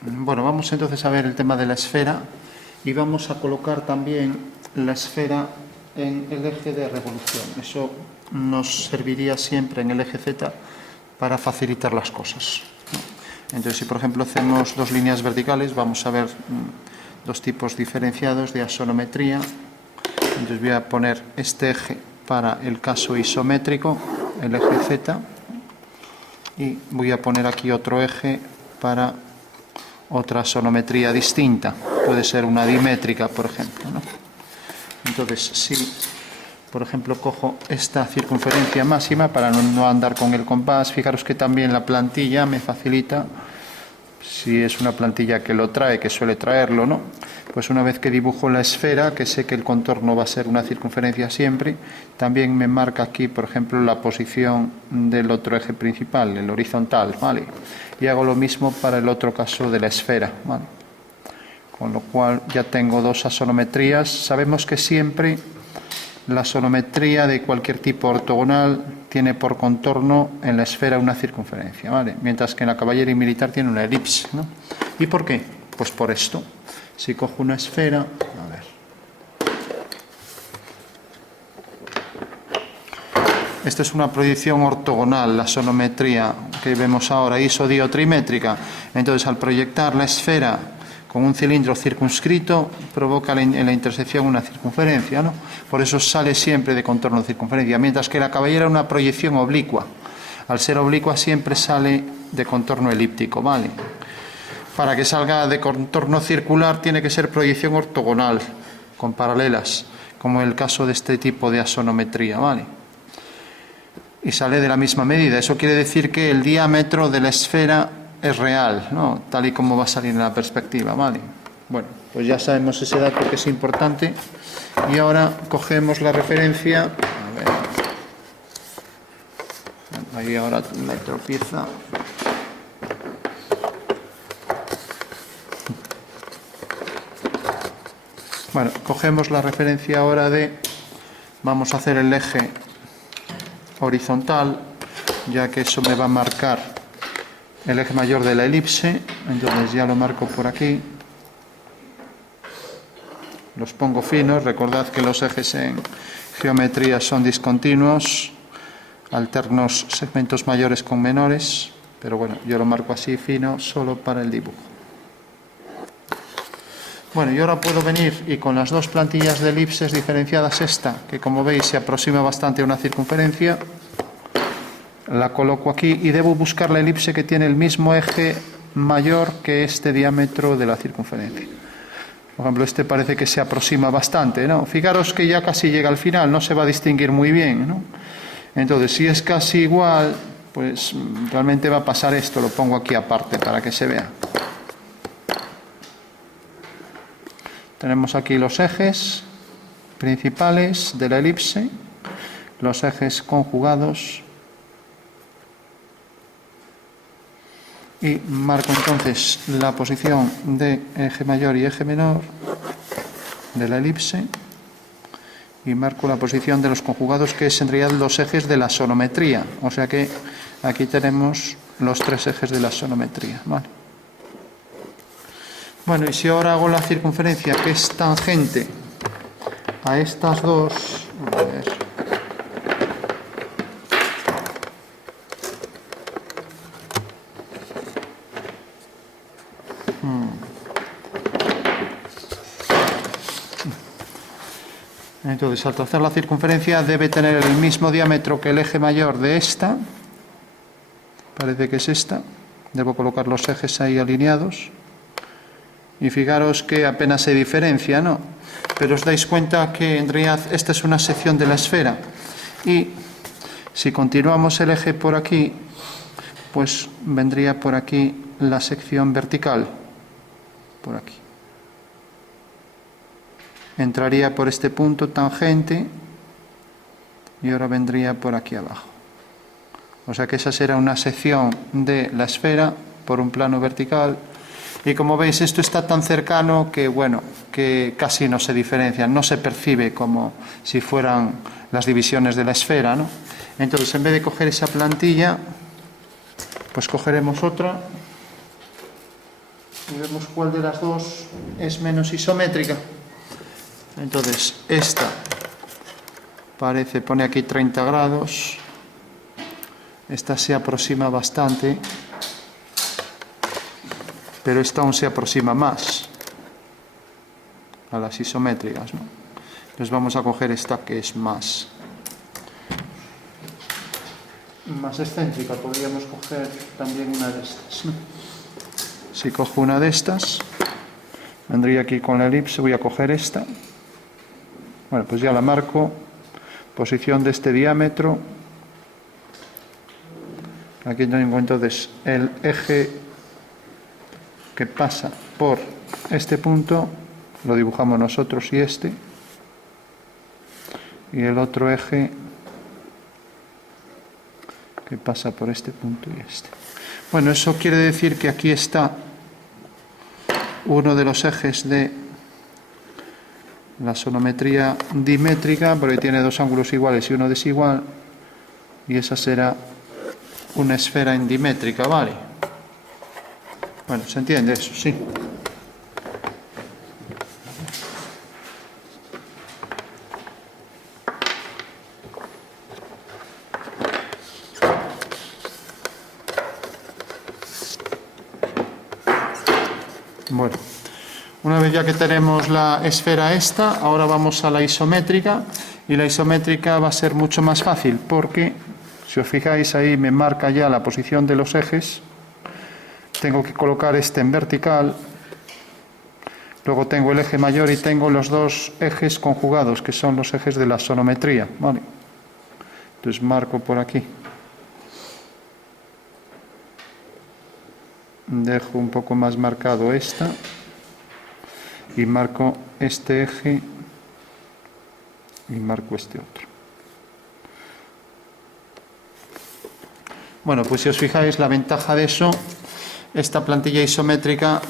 Bueno, vamos entonces a ver el tema de la esfera y vamos a colocar también la esfera en el eje de revolución. Eso nos serviría siempre en el eje Z para facilitar las cosas. Entonces, si por ejemplo hacemos dos líneas verticales, vamos a ver dos tipos diferenciados de asonometría. Entonces voy a poner este eje para el caso isométrico, el eje Z, y voy a poner aquí otro eje para otra sonometría distinta. Puede ser una dimétrica, por ejemplo, ¿no? Entonces, si por ejemplo cojo esta circunferencia máxima para no andar con el compás, fijaros que también la plantilla me facilita, si es una plantilla que lo trae, que suele traerlo, ¿no? Pues una vez que dibujo la esfera, que sé que el contorno va a ser una circunferencia siempre, también me marca aquí, por ejemplo, la posición del otro eje principal, el horizontal, ¿vale? Y hago lo mismo para el otro caso de la esfera, ¿vale? Con lo cual ya tengo dos asonometrías. Sabemos que siempre la asonometría de cualquier tipo ortogonal tiene por contorno en la esfera una circunferencia, ¿vale? Mientras que en la caballería militar tiene una elipse, ¿no? ¿Y por qué? Pues por esto. Si cojo una esfera, a ver. Esta es una proyección ortogonal, la asonometría que vemos ahora, isodiotrimétrica. Entonces, al proyectar la esfera con un cilindro circunscrito, provoca en la intersección una circunferencia, ¿no? Por eso sale siempre de contorno de circunferencia, mientras que la cabellera es una proyección oblicua. Al ser oblicua siempre sale de contorno elíptico, ¿vale? Para que salga de contorno circular tiene que ser proyección ortogonal, con paralelas, como en el caso de este tipo de asonometría, ¿vale? Y sale de la misma medida. Eso quiere decir que el diámetro de la esfera es real, ¿no? Tal y como va a salir en la perspectiva, ¿vale? Bueno, pues ya sabemos ese dato que es importante. Y ahora cogemos la referencia. A ver. Ahí ahora me tropieza. Bueno, cogemos la referencia ahora de... Vamos a hacer el eje horizontal, ya que eso me va a marcar el eje mayor de la elipse. Entonces ya lo marco por aquí. Los pongo finos. Recordad que los ejes en geometría son discontinuos, alternos segmentos mayores con menores, pero bueno, yo lo marco así fino solo para el dibujo. Bueno, y ahora puedo venir y con las dos plantillas de elipses diferenciadas, esta, que como veis se aproxima bastante a una circunferencia, la coloco aquí y debo buscar la elipse que tiene el mismo eje mayor que este diámetro de la circunferencia. Por ejemplo, este parece que se aproxima bastante, ¿no? Fijaros que ya casi llega al final, no se va a distinguir muy bien, ¿no? Entonces, si es casi igual, pues realmente va a pasar esto, lo pongo aquí aparte para que se vea. Tenemos aquí los ejes principales de la elipse, los ejes conjugados, y marco entonces la posición de eje mayor y eje menor de la elipse, y marco la posición de los conjugados, que es en realidad los ejes de la sonometría. O sea que aquí tenemos los tres ejes de la sonometría, ¿vale? Bueno, y si ahora hago la circunferencia que es tangente a estas dos, a ver, entonces al trazar la circunferencia debe tener el mismo diámetro que el eje mayor de esta, parece que es esta, debo colocar los ejes ahí alineados. Y fijaros que apenas se diferencia, ¿no? Pero os dais cuenta que en realidad esta es una sección de la esfera. Y si continuamos el eje por aquí, pues vendría por aquí la sección vertical. Por aquí. Entraría por este punto tangente y ahora vendría por aquí abajo. O sea que esa será una sección de la esfera por un plano vertical. Y como veis, esto está tan cercano que, bueno, que casi no se diferencian, no se percibe como si fueran las divisiones de la esfera, ¿no? Entonces, en vez de coger esa plantilla, pues cogeremos otra. y vemos cuál de las dos es menos isométrica. Entonces, esta pone aquí 30 grados, esta se aproxima bastante, pero esta aún se aproxima más a las isométricas, ¿no? Entonces vamos a coger esta que es más excéntrica. Podríamos coger también una de estas, ¿no? Si cojo una de estas, vendría aquí con la elipse, voy a coger esta. Bueno, pues ya la marco. Posición de este diámetro. Aquí tengo entonces el eje que pasa por este punto, lo dibujamos nosotros y este. Y el otro eje que pasa por este punto y este. Bueno, eso quiere decir que aquí está uno de los ejes de la sonometría dimétrica, porque tiene dos ángulos iguales y uno desigual, y esa será una esfera en dimétrica, ¿vale? Bueno, ¿se entiende eso? Sí. Bueno, una vez ya que tenemos la esfera esta, ahora vamos a la isométrica, y la isométrica va a ser mucho más fácil porque, si os fijáis ahí me marca ya la posición de los ejes. Tengo que colocar este en vertical, luego tengo el eje mayor y tengo los dos ejes conjugados, que son los ejes de la sonometría, ¿vale? Entonces marco por aquí. Dejo un poco más marcado esta y marco este eje y marco este otro. Bueno, pues si os fijáis, la ventaja de eso, esta plantilla isométrica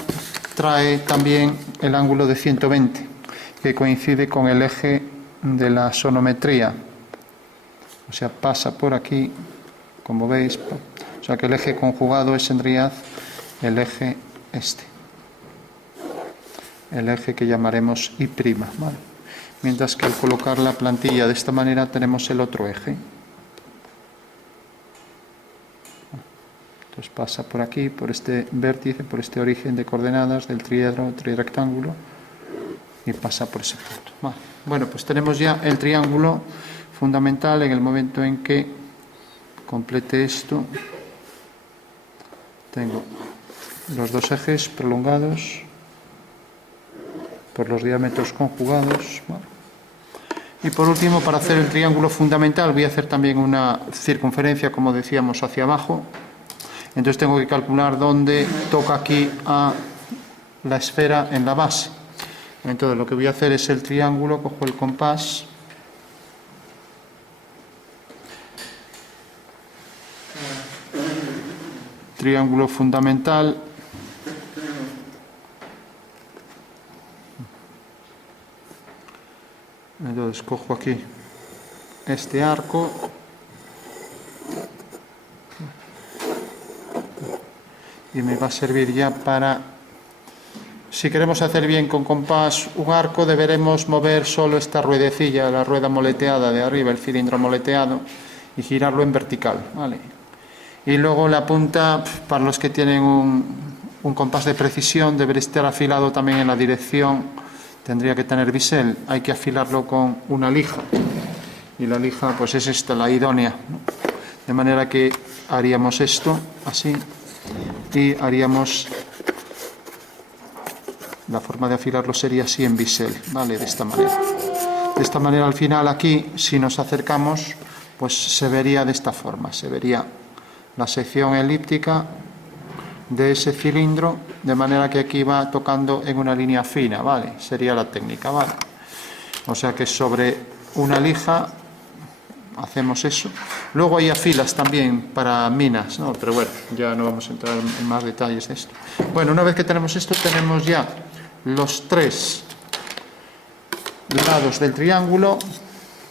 trae también el ángulo de 120, que coincide con el eje de la sonometría. O sea, pasa por aquí, como veis. O sea que el eje conjugado es en realidad el eje este, el eje que llamaremos I', ¿vale? Mientras que al colocar la plantilla de esta manera tenemos el otro eje. Entonces pasa por aquí, por este vértice, por este origen de coordenadas del trirectángulo, y pasa por ese punto. Vale. Bueno, pues tenemos ya el triángulo fundamental. En el momento en que complete esto, tengo los dos ejes prolongados por los diámetros conjugados, ¿vale? Y por último, para hacer el triángulo fundamental, voy a hacer también una circunferencia, como decíamos, hacia abajo. Entonces tengo que calcular dónde toca aquí a la esfera en la base. Entonces lo que voy a hacer es el triángulo, cojo el compás, triángulo fundamental, entonces cojo aquí este arco y me va a servir ya para, si queremos hacer bien con compás un arco, deberemos mover solo esta ruedecilla, la rueda moleteada de arriba, el cilindro moleteado, y girarlo en vertical, ¿vale? Y luego la punta, para los que tienen un compás de precisión, debería estar afilado también en la dirección. Tendría que tener bisel, hay que afilarlo con una lija, y la lija pues es esta, la idónea, ¿no? De manera que haríamos esto así, y haríamos, la forma de afilarlo sería así en bisel, ¿vale? De esta manera. De esta manera al final aquí, si nos acercamos, pues se vería de esta forma, se vería la sección elíptica de ese cilindro, de manera que aquí va tocando en una línea fina, ¿vale? Sería la técnica, ¿vale? O sea que sobre una lija hacemos eso. Luego hay afilas también para minas, ¿no? Pero bueno, ya no vamos a entrar en más detalles de esto. Bueno, una vez que tenemos esto, tenemos ya los tres lados del triángulo.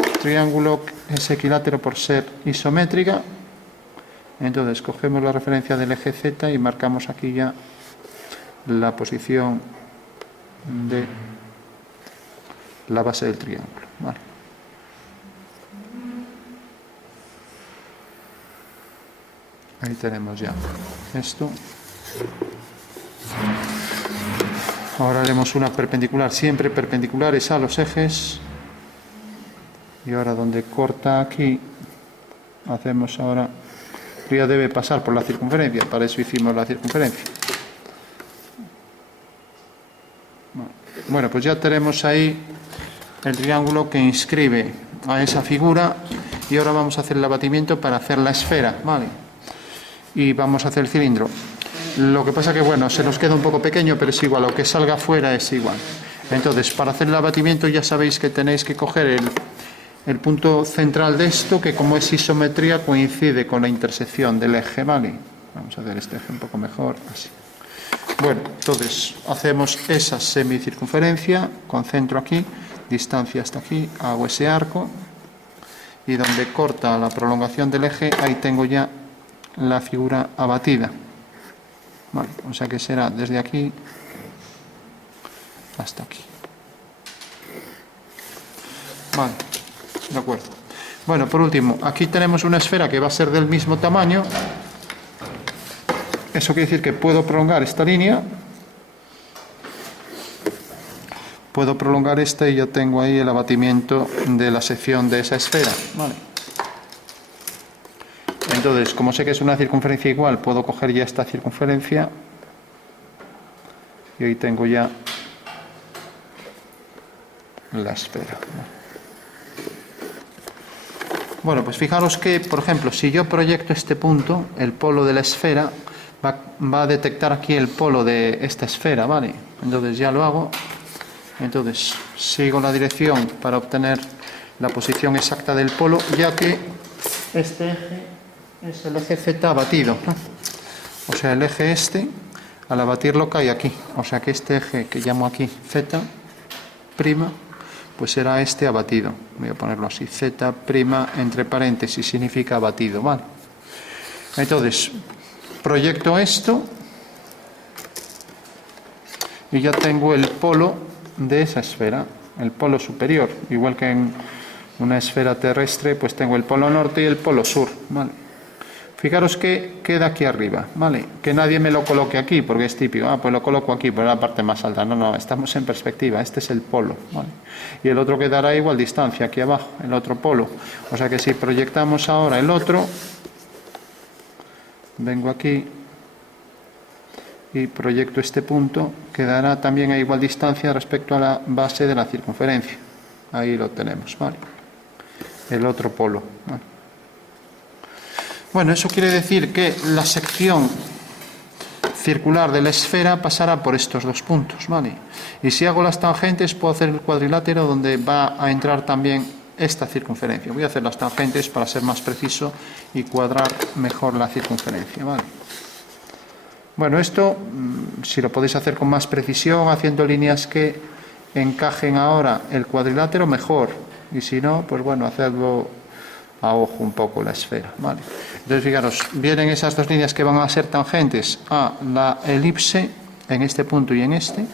El triángulo es equilátero por ser isométrica. Entonces cogemos la referencia del eje Z y marcamos aquí ya la posición de la base del triángulo. Vale. Ahí tenemos ya esto. Ahora haremos una perpendicular, siempre perpendiculares a los ejes. Y ahora donde corta aquí, hacemos ahora, ya debe pasar por la circunferencia, para eso hicimos la circunferencia. Bueno, pues ya tenemos ahí el triángulo que inscribe a esa figura, y ahora vamos a hacer el abatimiento para hacer la esfera, ¿vale? Y vamos a hacer el cilindro. Lo que pasa que, bueno, se nos queda un poco pequeño, pero es igual, lo que salga fuera es igual. Entonces, para hacer el abatimiento ya sabéis que tenéis que coger el punto central de esto, que como es isometría coincide con la intersección del eje, ¿vale? Vamos a hacer este eje un poco mejor, así. Bueno, entonces hacemos esa semicircunferencia, con centro aquí, distancia hasta aquí, hago ese arco, y donde corta la prolongación del eje, ahí tengo ya la figura abatida. Vale, o sea que será desde aquí hasta aquí. Vale, de acuerdo. Bueno, por último, aquí tenemos una esfera que va a ser del mismo tamaño. Eso quiere decir que puedo prolongar esta línea. Puedo prolongar esta y ya tengo ahí el abatimiento de la sección de esa esfera. Vale. Entonces, como sé que es una circunferencia igual, puedo coger ya esta circunferencia. Y ahí tengo ya la esfera. Bueno, pues fijaros que, por ejemplo, si yo proyecto este punto, el polo de la esfera, va a detectar aquí el polo de esta esfera, ¿vale? Entonces ya lo hago. Entonces sigo la dirección para obtener la posición exacta del polo, ya que este eje es el eje Z abatido, ¿no? O sea, el eje este, al abatirlo cae aquí. O sea que este eje que llamo aquí Z', pues será este abatido. Voy a ponerlo así, Z' entre paréntesis, significa abatido, ¿vale? Entonces, proyecto esto y ya tengo el polo de esa esfera, el polo superior, igual que en una esfera terrestre, pues tengo el polo norte y el polo sur, ¿vale? Fijaros que queda aquí arriba, ¿vale? Que nadie me lo coloque aquí, porque es típico, pues lo coloco aquí, por la parte más alta. No, estamos en perspectiva, este es el polo, ¿vale? Y el otro quedará igual distancia, aquí abajo, el otro polo. O sea que si proyectamos ahora el otro, vengo aquí y proyecto este punto, quedará también a igual distancia respecto a la base de la circunferencia. Ahí lo tenemos, ¿vale? El otro polo, ¿vale? Bueno, eso quiere decir que la sección circular de la esfera pasará por estos dos puntos, ¿vale? Y si hago las tangentes, puedo hacer el cuadrilátero donde va a entrar también esta circunferencia. Voy a hacer las tangentes para ser más preciso y cuadrar mejor la circunferencia, ¿vale? Bueno, esto, si lo podéis hacer con más precisión, haciendo líneas que encajen ahora el cuadrilátero, mejor. Y si no, pues bueno, hacedlo a ojo un poco la esfera, ¿vale? Entonces, fijaros, vienen esas dos líneas que van a ser tangentes a la elipse, en este punto y en este,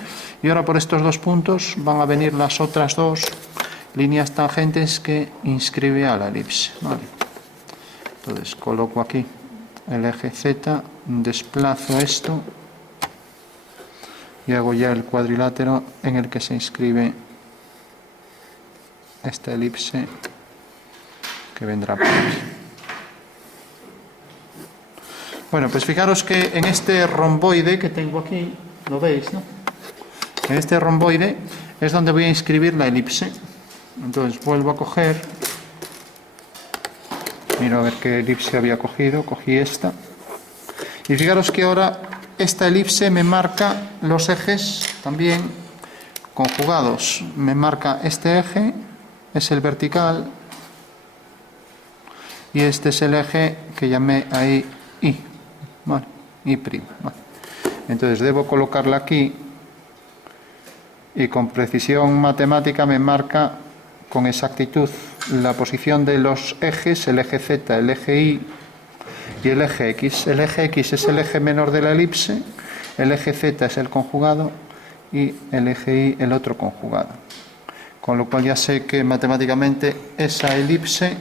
y ahora por estos dos puntos van a venir las otras dos líneas tangentes que inscribe a la elipse, ¿vale? Entonces, coloco aquí el eje Z, desplazo esto y hago ya el cuadrilátero en el que se inscribe esta elipse que vendrá por aquí. Bueno, pues fijaros que en este romboide que tengo aquí, lo veis, ¿no? En este romboide es donde voy a inscribir la elipse. Entonces vuelvo a coger, miro a ver qué elipse había cogido, cogí esta. Y fijaros que ahora esta elipse me marca los ejes también conjugados. Me marca este eje, es el vertical, y este es el eje que llamé ahí I, ¿vale? I', ¿vale? Entonces debo colocarla aquí y con precisión matemática me marca con exactitud la posición de los ejes, el eje Z, el eje Y y el eje X. El eje X es el eje menor de la elipse el eje Z es el conjugado y el eje Y el otro conjugado. Con lo cual ya sé que matemáticamente esa elipse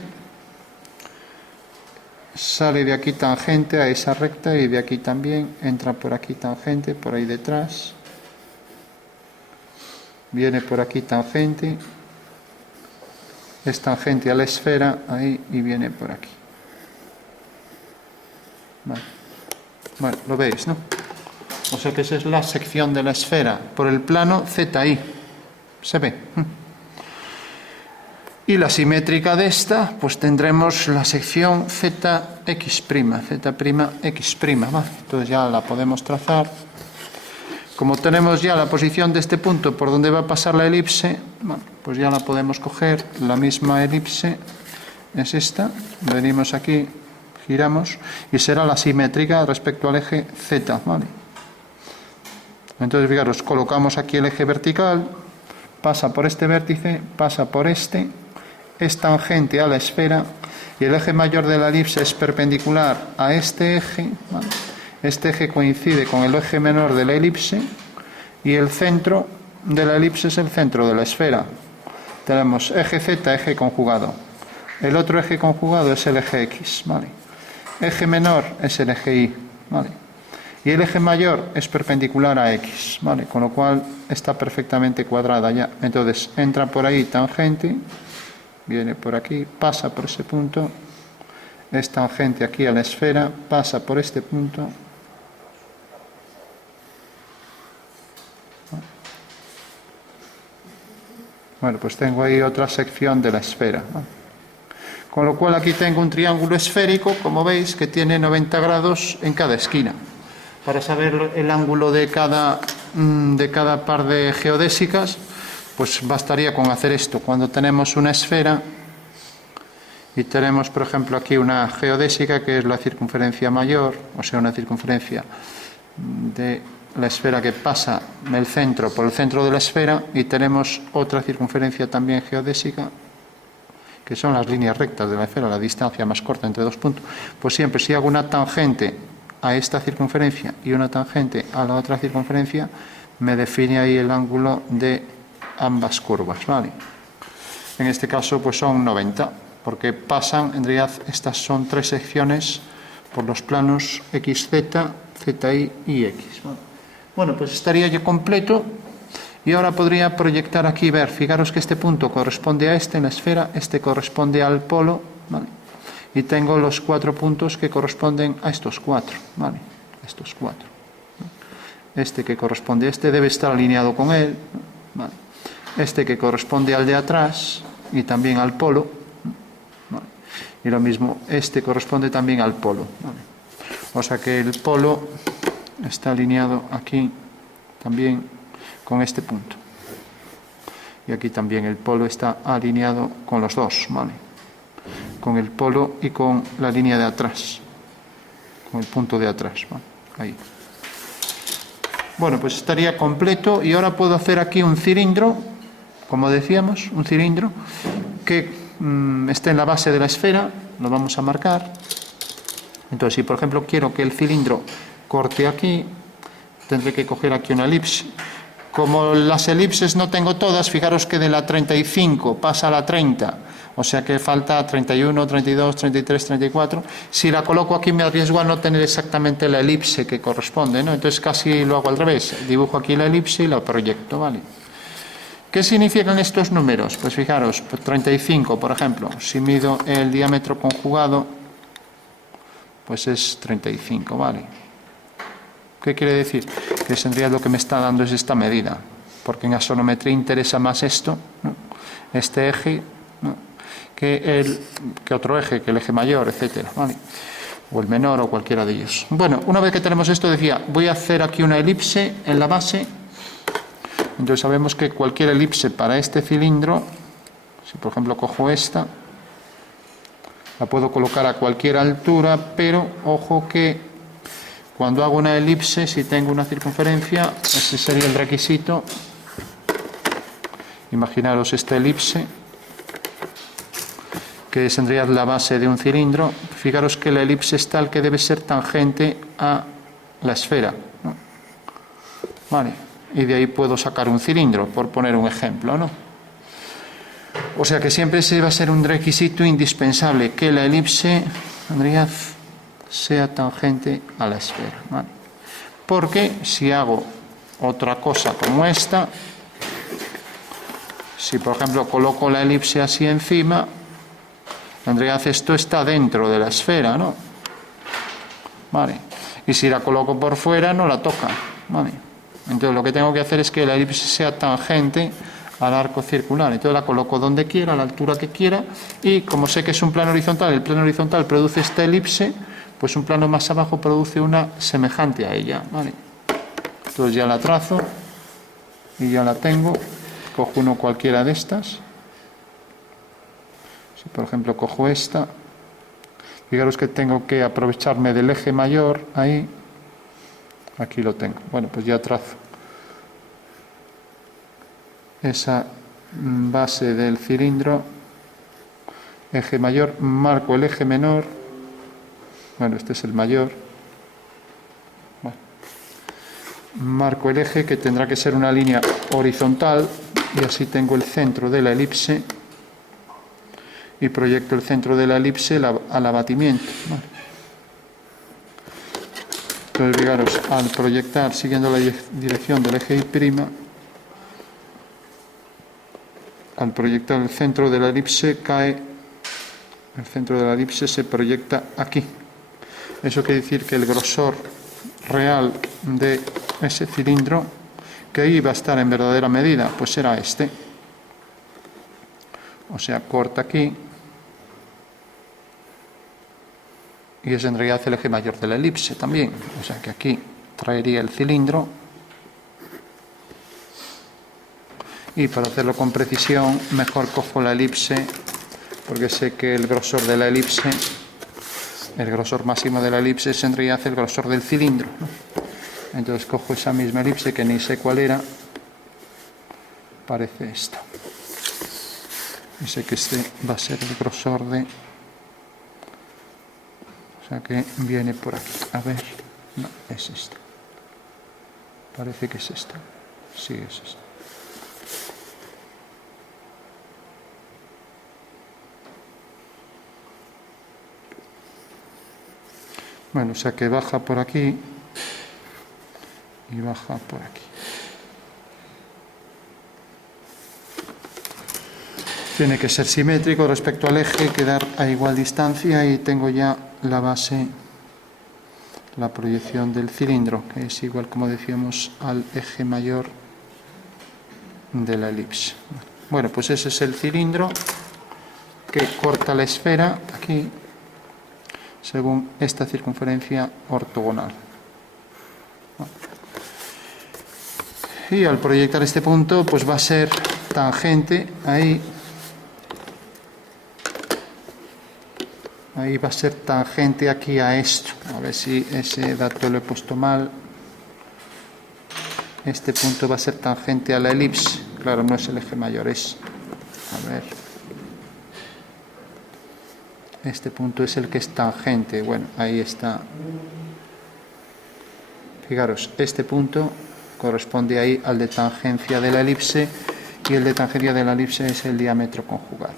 sale de aquí tangente a esa recta y de aquí también, entra por aquí tangente, por ahí detrás, viene por aquí tangente, es tangente a la esfera, ahí, y viene por aquí. Vale. Bueno, lo veis, ¿no? O sea que esa es la sección de la esfera por el plano ZI. ¿Se ve? Y la simétrica de esta, pues tendremos la sección ZX', Z'X', ¿vale? Entonces ya la podemos trazar. Como tenemos ya la posición de este punto por donde va a pasar la elipse, bueno, pues ya la podemos coger. La misma elipse es esta. Venimos aquí, giramos, y será la simétrica respecto al eje Z, ¿vale? Entonces, fijaros, colocamos aquí el eje vertical, pasa por este vértice, pasa por este, es tangente a la esfera, y el eje mayor de la elipse es perpendicular a este eje, ¿vale? Este eje coincide con el eje menor de la elipse, y el centro de la elipse es el centro de la esfera. Tenemos eje Z, eje conjugado. El otro eje conjugado es el eje X, ¿vale? Eje menor es el eje Y, ¿vale? Y el eje mayor es perpendicular a X, ¿vale? Con lo cual está perfectamente cuadrada ya. Entonces entra por ahí tangente, viene por aquí, pasa por ese punto, es tangente aquí a la esfera, pasa por este punto. Bueno, pues tengo ahí otra sección de la esfera, ¿no? Con lo cual aquí tengo un triángulo esférico, como veis, que tiene 90 grados en cada esquina. Para saber el ángulo de cada par de geodésicas, pues bastaría con hacer esto. Cuando tenemos una esfera y tenemos, por ejemplo, aquí una geodésica que es la circunferencia mayor, o sea, una circunferencia de la esfera que pasa el centro por el centro de la esfera, y tenemos otra circunferencia también geodésica, que son las líneas rectas de la esfera, la distancia más corta entre dos puntos. Pues siempre, si hago una tangente a esta circunferencia y una tangente a la otra circunferencia, me define ahí el ángulo de ambas curvas, ¿vale? En este caso pues son 90, porque pasan, en realidad estas son tres secciones por los planos XZ, ZI y X, ¿vale? Bueno, pues estaría ya completo, y ahora podría proyectar aquí, ver, fijaros que este punto corresponde a este en la esfera, este corresponde al polo, ¿vale? Y tengo los 4 puntos que corresponden a estos 4, ¿vale? Estos 4. Este que corresponde a este debe estar alineado con él, ¿vale? Este que corresponde al de atrás y también al polo, ¿vale? Y lo mismo, este corresponde también al polo, ¿vale? O sea que el polo está alineado aquí también con este punto. Y aquí también el polo está alineado con los dos, ¿vale? Con el polo y con la línea de atrás, con el punto de atrás, ¿vale? Ahí. Bueno, pues estaría completo, y ahora puedo hacer aquí un cilindro, como decíamos, un cilindro que esté en la base de la esfera. Lo vamos a marcar. Entonces, si por ejemplo quiero que el cilindro corte aquí, tendré que coger aquí una elipse. Como las elipses no tengo todas, fijaros que de la 35 pasa a la 30, o sea que falta 31, 32, 33, 34. Si la coloco aquí me arriesgo a no tener exactamente la elipse que corresponde, ¿no? Entonces casi lo hago al revés, dibujo aquí la elipse y la proyecto, ¿vale? ¿Qué significan estos números? Pues fijaros, 35, por ejemplo, si mido el diámetro conjugado, pues es 35, ¿vale? ¿Qué quiere decir? Que en realidad lo que me está dando es esta medida, porque en axonometría interesa más esto, ¿no? Este eje, ¿no? que otro eje, que el eje mayor, etcétera, ¿vale? O el menor, o cualquiera de ellos. Bueno, una vez que tenemos esto, decía, voy a hacer aquí una elipse en la base. Entonces sabemos que cualquier elipse para este cilindro, si por ejemplo cojo esta, la puedo colocar a cualquier altura, pero ojo que cuando hago una elipse, si tengo una circunferencia, ese sería el requisito. Imaginaros esta elipse, que es en realidad la base de un cilindro. Fijaros que la elipse es tal que debe ser tangente a la esfera, ¿no? ¿vale? Y de ahí puedo sacar un cilindro, por poner un ejemplo, ¿no? O sea que siempre ese va a ser un requisito indispensable, que la elipse, Andrea, sea tangente a la esfera, ¿vale? Porque si hago otra cosa como esta, si por ejemplo coloco la elipse así encima, Andrea, esto está dentro de la esfera, ¿no? ¿Vale? Y si la coloco por fuera, no la toca, ¿vale? Entonces lo que tengo que hacer es que la elipse sea tangente al arco circular. Entonces la coloco donde quiera, a la altura que quiera, y como sé que es un plano horizontal, el plano horizontal produce esta elipse, pues un plano más abajo produce una semejante a ella, ¿vale? Entonces ya la trazo y ya la tengo. Cojo uno cualquiera de estas. Si por ejemplo cojo esta, fijaros que tengo que aprovecharme del eje mayor, ahí, aquí lo tengo. Bueno, pues ya trazo esa base del cilindro, eje mayor, marco el eje menor, bueno, este es el mayor, bueno, marco el eje que tendrá que ser una línea horizontal y así tengo el centro de la elipse y proyecto el centro de la elipse al abatimiento, ¿vale? Entonces fijaros, al proyectar siguiendo la dirección del eje Y', al proyectar el centro de la elipse cae, el centro de la elipse se proyecta aquí. Eso quiere decir que el grosor real de ese cilindro, que ahí va a estar en verdadera medida, pues será este. O sea, corta aquí y es en realidad el eje mayor de la elipse también. O sea que aquí traería el cilindro. Y para hacerlo con precisión, mejor cojo la elipse, porque sé que el grosor de la elipse, el grosor máximo de la elipse es en realidad el grosor del cilindro, ¿no? Entonces cojo esa misma elipse, que ni sé cuál era, parece esta. Y sé que este va a ser el grosor de... O sea que viene por aquí. A ver, no, es esta. Parece que es esta. Sí, es esta. Bueno, o sea que baja por aquí y baja por aquí. Tiene que ser simétrico respecto al eje, quedar a igual distancia y tengo ya la base, la proyección del cilindro, que es igual, como decíamos, al eje mayor de la elipse. Bueno, pues ese es el cilindro que corta la esfera aquí según esta circunferencia ortogonal. Y al proyectar este punto, pues va a ser tangente ahí. Ahí va a ser tangente aquí a esto. A ver si ese dato lo he puesto mal. Este punto va a ser tangente a la elipse. Claro, no es el eje mayor, es... A ver... Este punto es el que es tangente. Bueno, ahí está. Fijaros, este punto corresponde ahí al de tangencia de la elipse y el de tangencia de la elipse es el diámetro conjugado.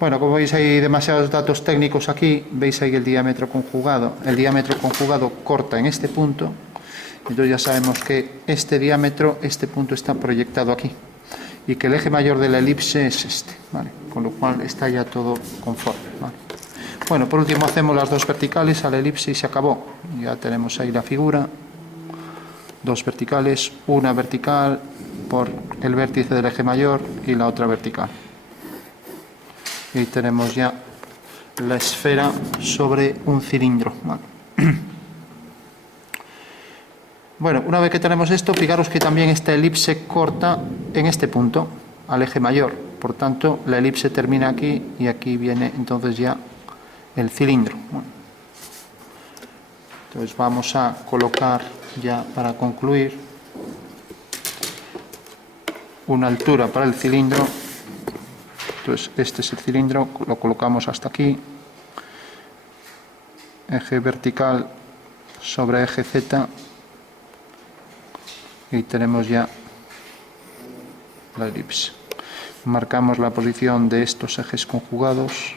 Bueno, como veis hay demasiados datos técnicos aquí, veis ahí el diámetro conjugado. El diámetro conjugado corta en este punto, entonces ya sabemos que este diámetro, este punto está proyectado aquí y que el eje mayor de la elipse es este, ¿vale? Con lo cual está ya todo conforme, ¿vale? Bueno, por último hacemos las dos verticales a la elipse y se acabó. Ya tenemos ahí la figura, dos verticales, una vertical por el vértice del eje mayor y la otra vertical. Y tenemos ya la esfera sobre un cilindro, ¿vale? Bueno, una vez que tenemos esto, fijaros que también esta elipse corta en este punto, al eje mayor. Por tanto, la elipse termina aquí y aquí viene entonces ya el cilindro. Bueno, entonces vamos a colocar ya para concluir una altura para el cilindro. Entonces este es el cilindro, lo colocamos hasta aquí. Eje vertical sobre eje Z. y tenemos ya la elipse. Marcamos la posición de estos ejes conjugados.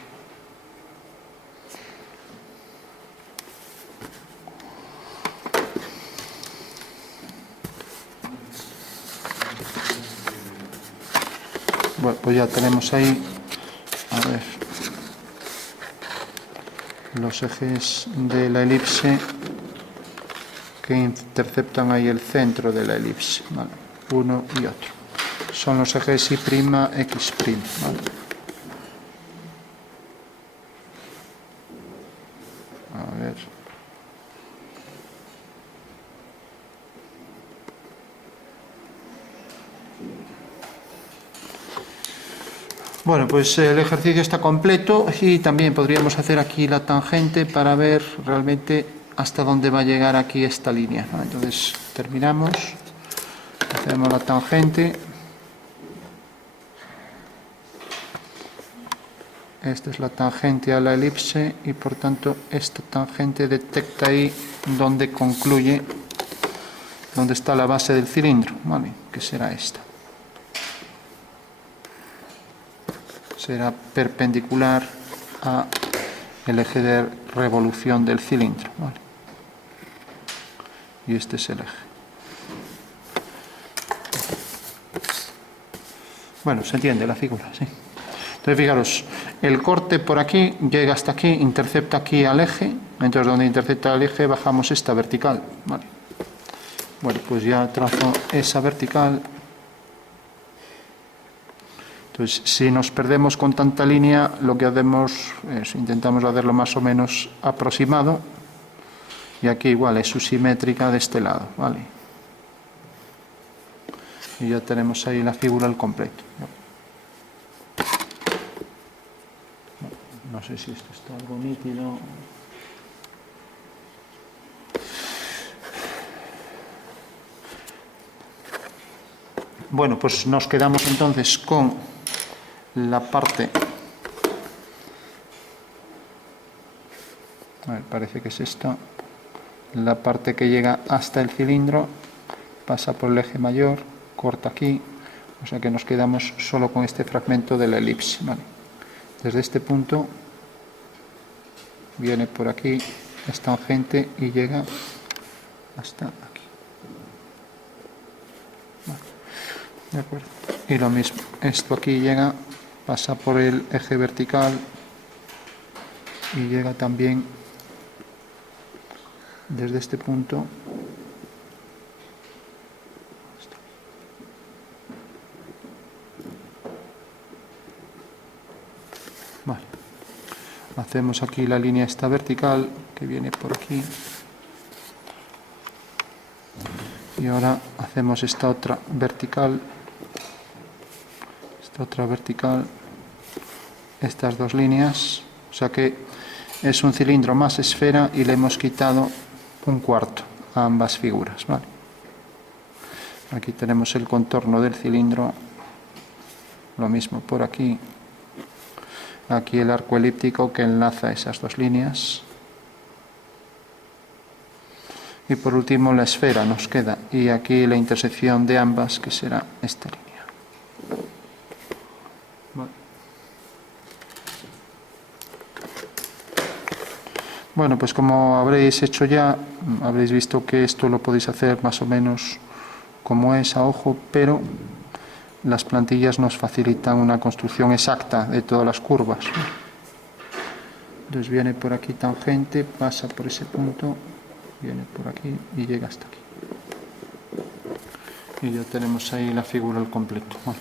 Bueno, pues ya tenemos ahí, a ver, los ejes de la elipse que interceptan ahí el centro de la elipse, ¿vale? Uno y otro. Son los ejes Y', X', ¿vale? A ver. Bueno, pues el ejercicio está completo y también podríamos hacer aquí la tangente para ver realmente hasta dónde va a llegar aquí esta línea, ¿no? Entonces terminamos, hacemos la tangente. Esta es la tangente a la elipse y por tanto esta tangente detecta ahí donde concluye, donde está la base del cilindro, ¿vale? Que será esta. Será perpendicular a el eje de revolución del cilindro, ¿vale? Y este es el eje. Bueno, se entiende la figura, sí. Entonces, fijaros, el corte por aquí llega hasta aquí, intercepta aquí al eje, entonces donde intercepta el eje bajamos esta vertical, ¿vale? Bueno, pues ya trazo esa vertical. Entonces, si nos perdemos con tanta línea, lo que hacemos es intentamos hacerlo más o menos aproximado, y aquí igual es su simétrica de este lado, ¿vale? Y ya tenemos ahí la figura al completo. No sé si esto está algo nítido. Bueno, pues nos quedamos entonces con la parte, a ver, parece que es esta, la parte que llega hasta el cilindro, pasa por el eje mayor, corta aquí, o sea que nos quedamos solo con este fragmento de la elipse, ¿vale? Desde este punto viene por aquí, es tangente y llega hasta aquí. Vale. De acuerdo. Y lo mismo, esto aquí llega, pasa por el eje vertical y llega también desde este punto . Vale. Hacemos aquí la línea esta vertical que viene por aquí. Y ahora hacemos esta otra vertical. Esta otra vertical. Estas dos líneas. O sea que es un cilindro más esfera y le hemos quitado un cuarto a ambas figuras, ¿vale? Aquí tenemos el contorno del cilindro. Lo mismo por aquí. Aquí el arco elíptico que enlaza esas dos líneas. Y por último la esfera nos queda. Y aquí la intersección de ambas, que será esta línea. Vale. Bueno, pues como habréis hecho ya, habréis visto que esto lo podéis hacer más o menos como es a ojo, pero las plantillas nos facilitan una construcción exacta de todas las curvas. Entonces viene por aquí tangente, pasa por ese punto, viene por aquí y llega hasta aquí. Y ya tenemos ahí la figura al completo. Vale.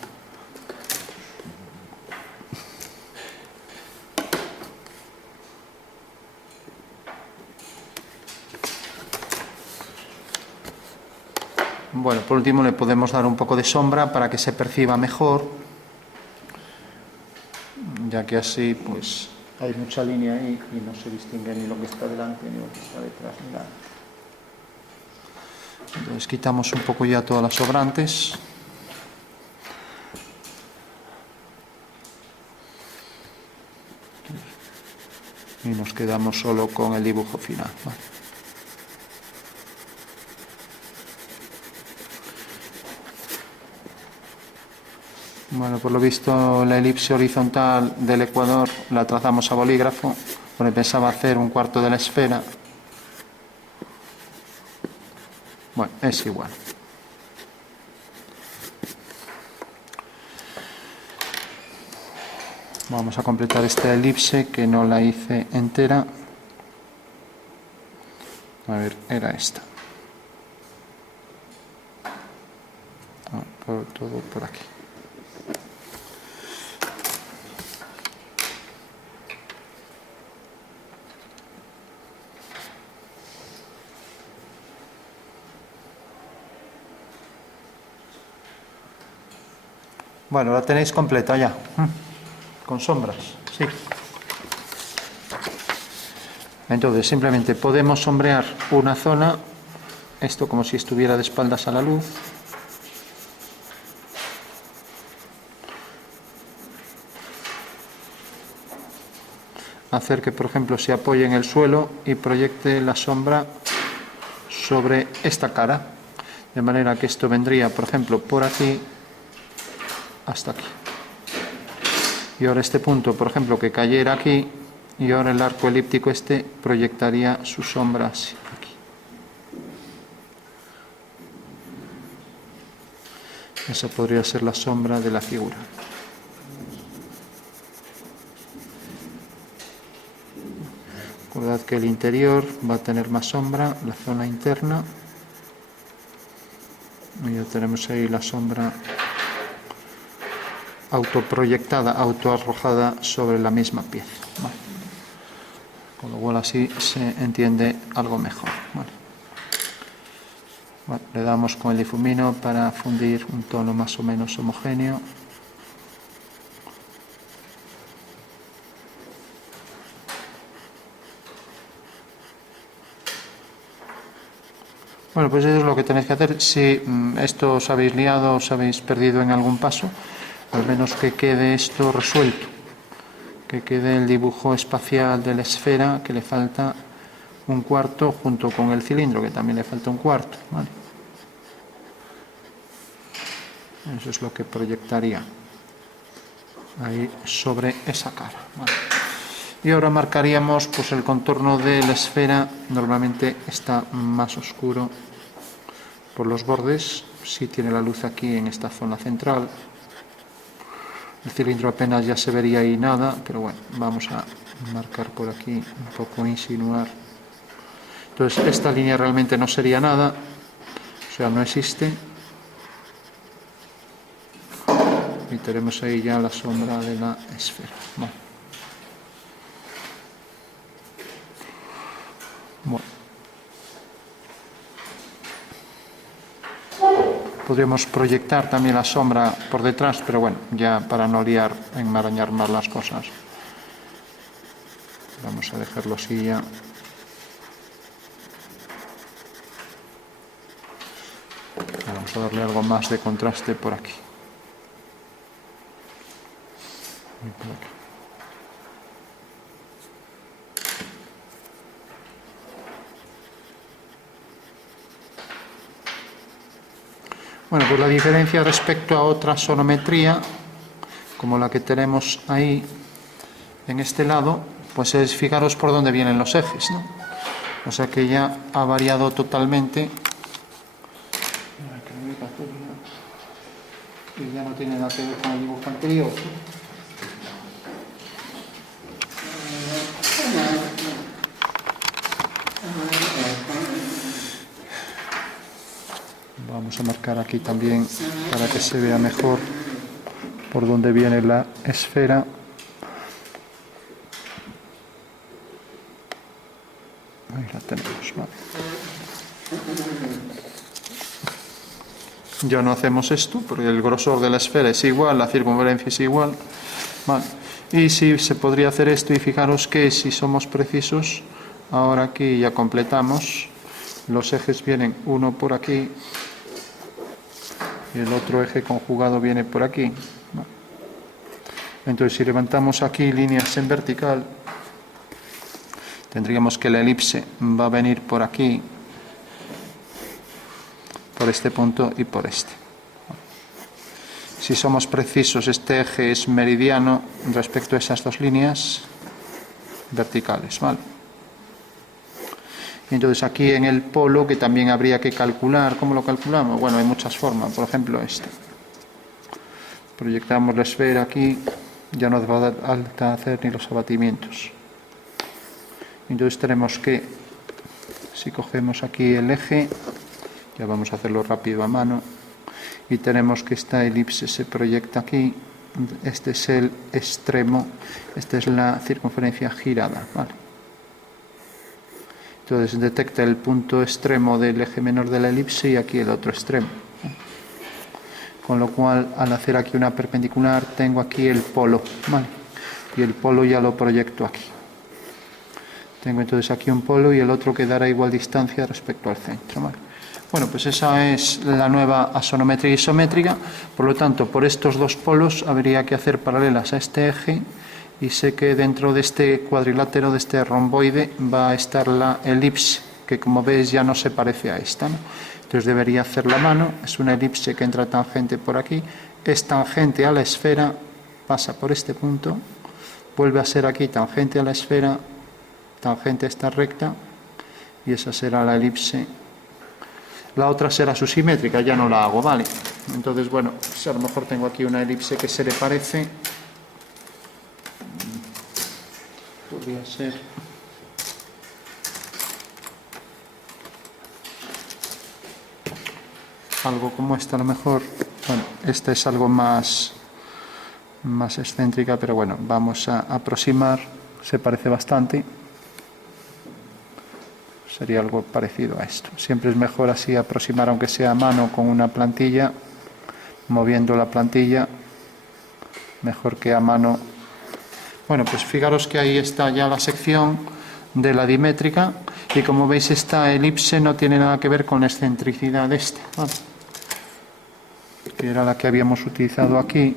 Bueno, por último le podemos dar un poco de sombra para que se perciba mejor, ya que así pues hay mucha línea ahí y no se distingue ni lo que está delante ni lo que está detrás ni nada. Entonces quitamos un poco ya todas las sobrantes. Y nos quedamos solo con el dibujo final, ¿vale? Bueno, por lo visto la elipse horizontal del ecuador la trazamos a bolígrafo, porque pensaba hacer un cuarto de la esfera. Bueno, es igual. Vamos a completar esta elipse que no la hice entera. A ver, era esta. Todo por aquí. Bueno, la tenéis completa ya. Con sombras, sí. Entonces, simplemente podemos sombrear una zona, esto como si estuviera de espaldas a la luz. Hacer que, por ejemplo, se apoye en el suelo y proyecte la sombra sobre esta cara. De manera que esto vendría, por ejemplo, por aquí hasta aquí. Y ahora este punto, por ejemplo, que cayera aquí, y ahora el arco elíptico este proyectaría su sombra así, aquí. Esa podría ser la sombra de la figura. Recordad que el interior va a tener más sombra, la zona interna. Y ya tenemos ahí la sombra autoproyectada, autoarrojada sobre la misma pieza. Vale. Con lo cual así se entiende algo mejor. Vale. Bueno, le damos con el difumino para fundir un tono más o menos homogéneo. Bueno, pues eso es lo que tenéis que hacer. Si esto os habéis liado, os habéis perdido en algún paso, al menos que quede esto resuelto, que quede el dibujo espacial de la esfera, que le falta un cuarto, junto con el cilindro, que también le falta un cuarto. ¿Vale? Eso es lo que proyectaría ahí sobre esa cara. ¿Vale? Y ahora marcaríamos pues, el contorno de la esfera. Normalmente está más oscuro por los bordes, sí tiene la luz aquí en esta zona central. El cilindro apenas ya se vería ahí nada, pero bueno, vamos a marcar por aquí, un poco insinuar. Entonces esta línea realmente no sería nada, o sea, no existe. Y tenemos ahí ya la sombra de la esfera. Bueno. Podríamos proyectar también la sombra por detrás, pero bueno, ya para no liar, enmarañar más las cosas. Vamos a dejarlo así ya. Vamos a darle algo más de contraste por aquí. Y por aquí. Bueno, pues la diferencia respecto a otra sonometría, como la que tenemos ahí en este lado, pues es fijaros por dónde vienen los ejes, ¿no? O sea que ya ha variado totalmente. Y ya no tiene nada que ver con el dibujo anterior. Vamos a marcar aquí también para que se vea mejor por dónde viene la esfera. Ahí la tenemos, vale. Ya no hacemos esto porque el grosor de la esfera es igual, la circunferencia es igual. Vale. Y sí se podría hacer esto, y fijaros que si somos precisos, ahora aquí ya completamos. Los ejes vienen uno por aquí y el otro eje conjugado viene por aquí. Entonces si levantamos aquí líneas en vertical, tendríamos que la elipse va a venir por aquí, por este punto y por este. si somos precisos, este eje es meridiano respecto a esas dos líneas verticales, ¿vale? Entonces aquí en el polo, que también habría que calcular, ¿cómo lo calculamos? Bueno, hay muchas formas, por ejemplo esta. Proyectamos la esfera aquí, ya no va a dar falta hacer ni los abatimientos. Entonces tenemos que, si cogemos aquí el eje, ya vamos a hacerlo rápido a mano, y tenemos que esta elipse se proyecta aquí, este es el extremo, esta es la circunferencia girada, ¿vale? Entonces detecta el punto extremo del eje menor de la elipse y aquí el otro extremo. Con lo cual, al hacer aquí una perpendicular, tengo aquí el polo, ¿vale? Y el polo ya lo proyecto aquí. Tengo entonces aquí un polo y el otro que dará igual distancia respecto al centro, ¿vale? Bueno, pues esa es la nueva asonometría isométrica. Por lo tanto, por estos dos polos habría que hacer paralelas a este eje. Y sé que dentro de este cuadrilátero, de este romboide, va a estar la elipse, que como veis ya no se parece a esta, ¿no? Entonces debería hacer la mano, es una elipse que entra tangente por aquí, es tangente a la esfera, pasa por este punto, vuelve a ser aquí tangente a la esfera, tangente a esta recta, y esa será la elipse. La otra será su simétrica, ya no la hago, ¿vale? Entonces, bueno, pues a lo mejor tengo aquí una elipse que se le parece. Podría ser algo como esta, a lo mejor. Bueno, esta es algo más excéntrica, pero bueno, vamos a aproximar. Se parece bastante. Sería algo parecido a esto. Siempre es mejor así aproximar, aunque sea a mano con una plantilla, moviendo la plantilla, mejor que a mano. Bueno, pues fijaros que ahí está ya la sección de la dimétrica y como veis esta elipse no tiene nada que ver con la excentricidad de esta, ¿vale? Que era la que habíamos utilizado aquí,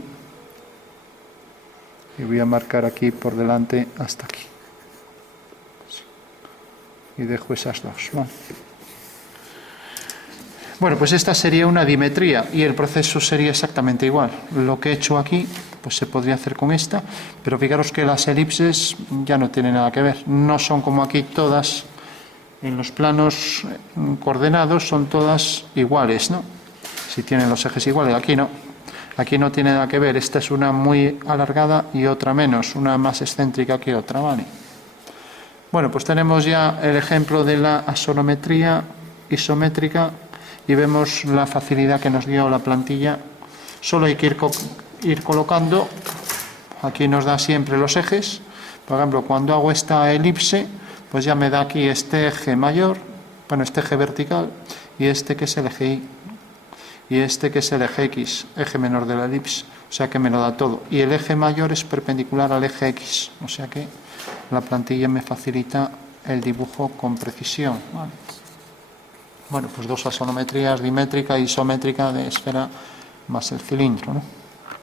y voy a marcar aquí por delante hasta aquí y dejo esas dos, ¿vale? Bueno, pues esta sería una dimetría y el proceso sería exactamente igual. Lo que he hecho aquí pues se podría hacer con esta, pero fijaros que las elipses ya no tienen nada que ver, no son como aquí todas en los planos coordenados, son todas iguales, ¿no? Si tienen los ejes iguales, aquí no tiene nada que ver, esta es una muy alargada y otra menos, una más excéntrica que otra, ¿vale? Bueno, pues tenemos ya el ejemplo de la asonometría isométrica y vemos la facilidad que nos dio la plantilla. Solo hay que ir colocando, aquí nos da siempre los ejes. Por ejemplo, cuando hago esta elipse, pues ya me da aquí este eje mayor, bueno, este eje vertical, y este que es el eje Y, y este que es el eje X, eje menor de la elipse, o sea que me lo da todo. Y el eje mayor es perpendicular al eje X, o sea que la plantilla me facilita el dibujo con precisión, ¿vale? Bueno, pues dos asonometrías, dimétrica e isométrica de esfera más el cilindro, ¿no?